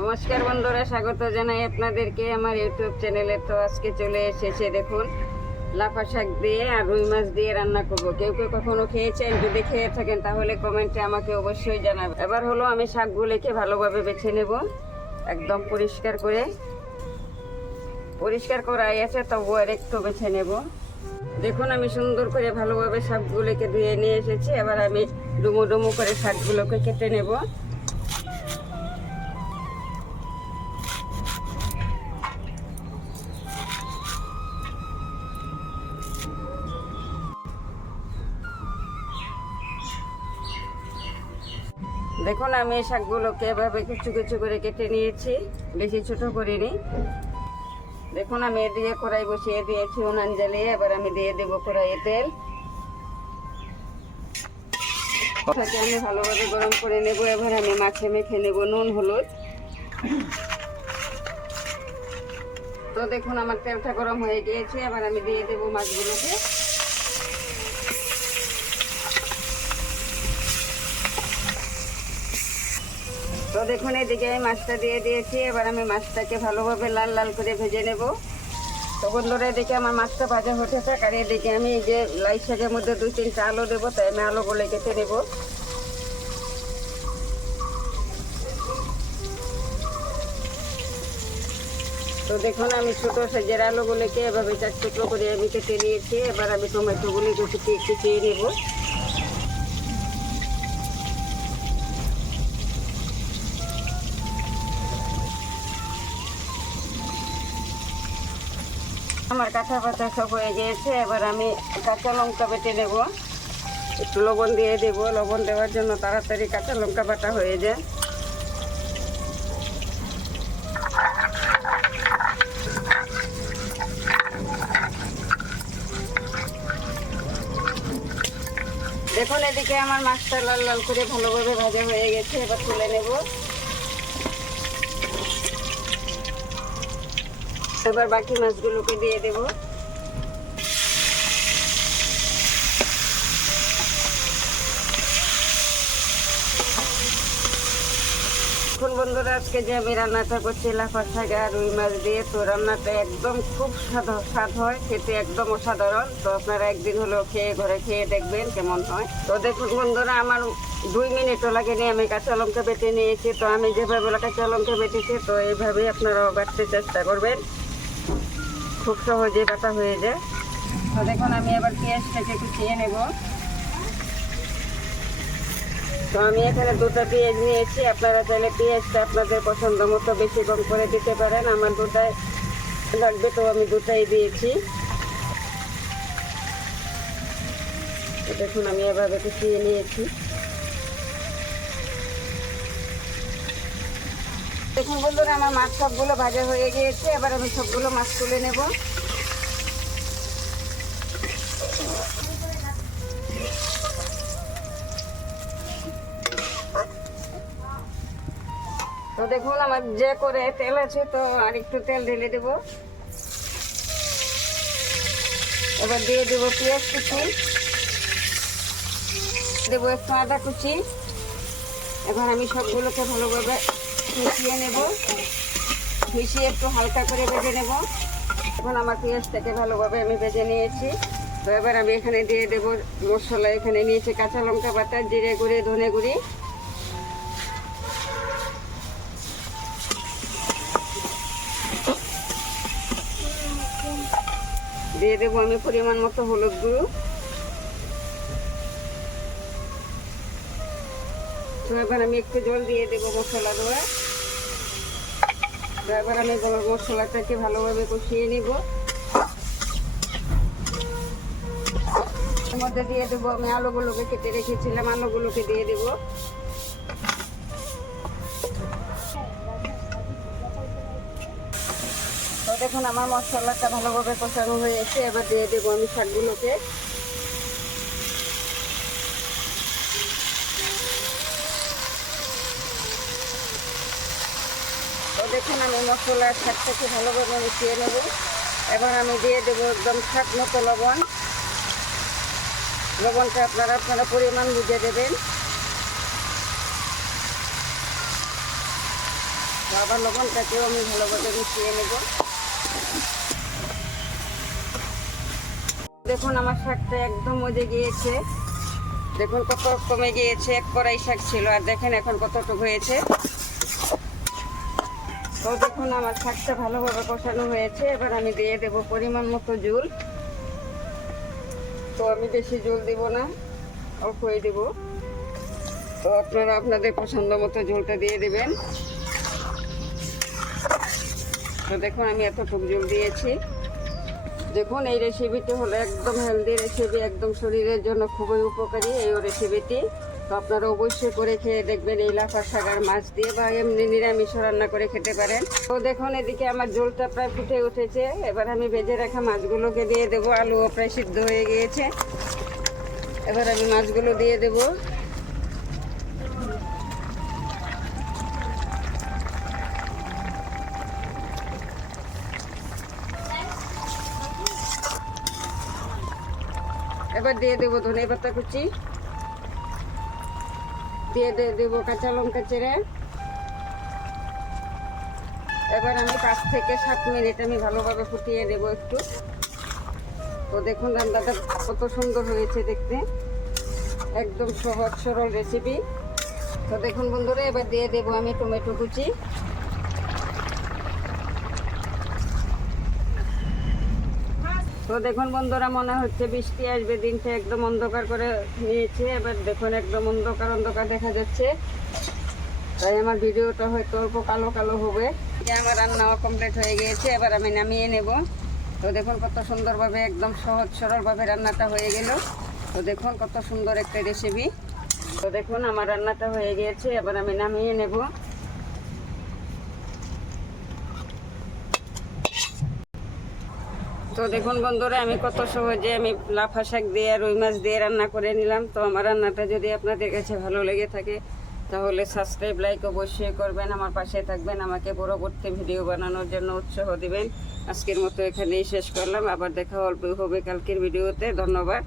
নমস্কার বন্ধুরা, স্বাগত জানাই আপনাদেরকে আমার ইউটিউব চ্যানেলে। তো আজকে চলে এসেছে দেখুন লাফা শাক দিয়ে আর রুই মাছ দিয়ে রান্না করব। কেউ কেউ কখনো খেয়েছেন? যদি খেয়ে থাকেন তাহলে কমেন্টে আমাকে অবশ্যই জানাবেন। এবার হলো আমি শাকগুলোকে ভালোভাবে বেছে নেব, একদম পরিষ্কার করাই আছে, তবু আর একটু বেছে নেব। দেখুন আমি সুন্দর করে ভালোভাবে শাকগুলোকে ধুয়ে নিয়ে এসেছি। এবার আমি ডুমো ডুমো করে শাকগুলোকে কেটে নেব। দেখুন আমি এই শাকগুলোকে এভাবে কিছু কিছু করে কেটে নিয়েছি, বেশি ছোট করিনি। দেখুন আমি এদিকে কড়াই বসিয়ে দিয়েছি উনান জ্বালিয়ে। এবার আমি দিয়ে দেবো কড়াইয়ে তেল। আমি ভালোভাবে গরম করে নেব। এবার আমি মাছে মেখে নেব নুন হলুদ। তো দেখুন আমার তেলটা গরম হয়ে গিয়েছে। এবার আমি দিয়ে দেবো মাছগুলোকে। তো দেখুন এদিকে আমি মাছটা দিয়ে দিয়েছি। এবার আমি মাছটাকে ভালোভাবে লাল লাল করে ভেজে নেব। তো বন্ধুরা এদিকে আমার মাছটা ভাজা হতে থাক, আর এদিকে আমি এই যে লাই শাকের মধ্যে 2-3টা আলু দেবো, তাই আমি আলুগুলো কেটে নেব। তো দেখুন আমি ছোট সাইজের আলুগুলোকে এভাবে 4 টুকরো করে আমি কেটে নিয়েছি। এবার আমি টমেটোগুলিকে কুচিয়ে নেব। আমার কাঁচা পাতা সব হয়ে গিয়েছে। এবার আমি কাঁচা লঙ্কা বেটে নেব। একটু লবণ দিয়ে দেব। লবণ দেওয়ার জন্য তাড়াতাড়ি কাঁচা লঙ্কা বাটা হয়ে যায়। দেখুন এদিকে আমার মাছটা লাল লাল করে ভালোভাবে ভাজা হয়ে গেছে। এবার তুলে নেব। এবার বাকি মাছগুলোকে দিয়ে দেব। এখন বন্ধুরা আজকে যে আমি রান্নাটা করছি লাফা শাক আর রুই মাছ দিয়ে, তো রান্নাটা একদম খুব স্বাদ হয়, খেতে একদম অসাধারণ। তো আপনারা একদিন হলেও ঘরে খেয়ে দেখবেন কেমন হয়। তো দেখুন বন্ধুরা আমার 2 মিনিটও লাগেনি, আমি কাঁচা লঙ্কা বেটে নিয়েছি। তো আমি যেভাবে কাঁচা লঙ্কা বেটেছি, তো এইভাবেই আপনারাও বাটতে চেষ্টা করবেন, খুব সহজে বাটা হয়ে যায়। তো দেখুন আমি এবার পেঁয়াজটাকে কুচিয়ে নেব। তো আমি এখানে 2টা পেঁয়াজ নিয়েছি। আপনারা চাইলে পেঁয়াজটা আপনাদের পছন্দ মতো বেশি কম করে দিতে পারেন। আমার 2টাই লাগবে, তো আমি 2টাই দিয়েছি। দেখুন আমি এভাবে কুচিয়ে নিয়েছি। দেখুন বন্ধুরা আমার মাছ সবগুলো ভাজা হয়ে গিয়েছে। এবার আমি সবগুলো মাছ তুলে নেব। তো দেখুন আমার যে করে তেল আছে, তো আর একটু তেল ঢেলে দেব। এবার দিয়ে দেবো পেঁয়াজ কুচি, দেবো একটু আদা কুচি। এবার আমি সবগুলোকে ভালোভাবে মিশিয়ে নেব, মিশিয়ে একটু হালকা করে ভেজে নেব। এখন আমার পেঁয়াজটাকে ভালোভাবে আমি ভেজে নিয়েছি। তো এবার আমি এখানে দিয়ে দেব মশলা। এখানে নিয়েছি কাঁচা লঙ্কা বাটা, জিরে গুঁড়ি, ধনে গুঁড়ি, দিয়ে দেবো আমি পরিমাণ মতো হলুদ গুঁড়ো। তো এবার আমি একটু জল দিয়ে দেবো মশলা দেওয়া। তো এবার আমি মশলাটাকে ভালোভাবে কষিয়ে নিব। এর মধ্যে দিয়ে দেবো আমি আলুগুলোকে কেটে রেখেছিলাম, আলুগুলোকে দিয়ে দেবো। তো দেখুন আমার মশলাটা ভালোভাবে কষানো হয়েছে। এবার দিয়ে দেবো আমি শাকগুলোকে। তো দেখুন আমি মশলার শাকটাকে ভালোভাবে মিশিয়ে নেব। এবার আমি দিয়ে দেবো একদম স্বাদ মতো লবণ। লবণটা আপনারা পরিমাণ বুঝে দেবেন। তো আবার লবণটাকেও আমি ভালোভাবে মিশিয়ে নেব। দেখুন আমার শাকটা একদম মজে গিয়েছে, দেখুন কত কমে গিয়েছে, এক কড়াই শাক ছিল আর দেখেন এখন কতটুকু হয়েছে। তো দেখুন আমার শাকটা ভালোভাবে কষানো হয়েছে, এবার আমি দিয়ে দেব পরিমাণ মতো ঝোল। তো আমি বেশি ঝোল দিব না, অল্পই দেব। তো আপনারা আপনাদের পছন্দ মতো ঝোলটা দিয়ে দেবেন। তো দেখুন আমি এতটুকু ঝোল দিয়েছি। দেখুন এই রেসিপিটি হলো একদম হেলদি রেসিপি, একদম শরীরের জন্য খুবই উপকারী এই রেসিপিটি। তো আপনারা অবশ্যই করে খেয়ে দেখবেন, এই লাফা শাক আর মাছ দিয়ে বা এমনি নিরামিষও রান্না করে খেতে পারেন। তো দেখুন এদিকে আমার ঝোলটা প্রায় ফুটে উঠেছে, এবার আমি ভেজে রাখা মাছগুলোকে দিয়ে দেবো। আলুও প্রায় সিদ্ধ হয়ে গিয়েছে, এবার আমি মাছগুলো দিয়ে দেবো। এবার দিয়ে দেবো ধনে পাতা কুচি, দিয়ে দেবো কাঁচা লঙ্কা চেড়ে। এবার আমি 5 থেকে 7 মিনিট আমি ভালোভাবে ফুটিয়ে দেবো একটু। তো দেখুন রান্নাটা কত সুন্দর হয়েছে দেখতে, একদম সহজ সরল রেসিপি। তো দেখুন বন্ধুরা এবার দিয়ে দেবো আমি টমেটো কুচি। তো দেখুন বন্ধুরা মনে হচ্ছে বৃষ্টি আসবে, দিনটা একদম অন্ধকার করে নিয়েছে। এবার দেখুন একদম অন্ধকার অন্ধকার দেখা যাচ্ছে, তাই আমার ভিডিওটা হয়তো অল্প কালো কালো হবে। আমার রান্নাও কমপ্লিট হয়ে গিয়েছে, এবার আমি নামিয়ে নেব। তো দেখুন কত সুন্দরভাবে একদম সহজ সরলভাবে রান্নাটা হয়ে গেল। তো দেখুন কত সুন্দর একটা রেসিপি। তো দেখুন আমার রান্নাটা হয়ে গিয়েছে, এবার আমি নামিয়ে নেব। তো দেখুন বন্ধুরা আমি কত সহজে আমি লাফা শাক দিয়ে রুই মাছ দিয়ে রান্না করে নিলাম। তো আমার রান্নাটা যদি আপনাদের কাছে ভালো লেগে থাকে তাহলে সাবস্ক্রাইব লাইক অবশ্যই করবেন, আমার পাশে থাকবেন, আমাকে পরবর্তী ভিডিও বানানোর জন্য উৎসাহ দিবেন। আজকের মতো এখানেই শেষ করলাম, আবার দেখা হবে কালকের ভিডিওতে। ধন্যবাদ।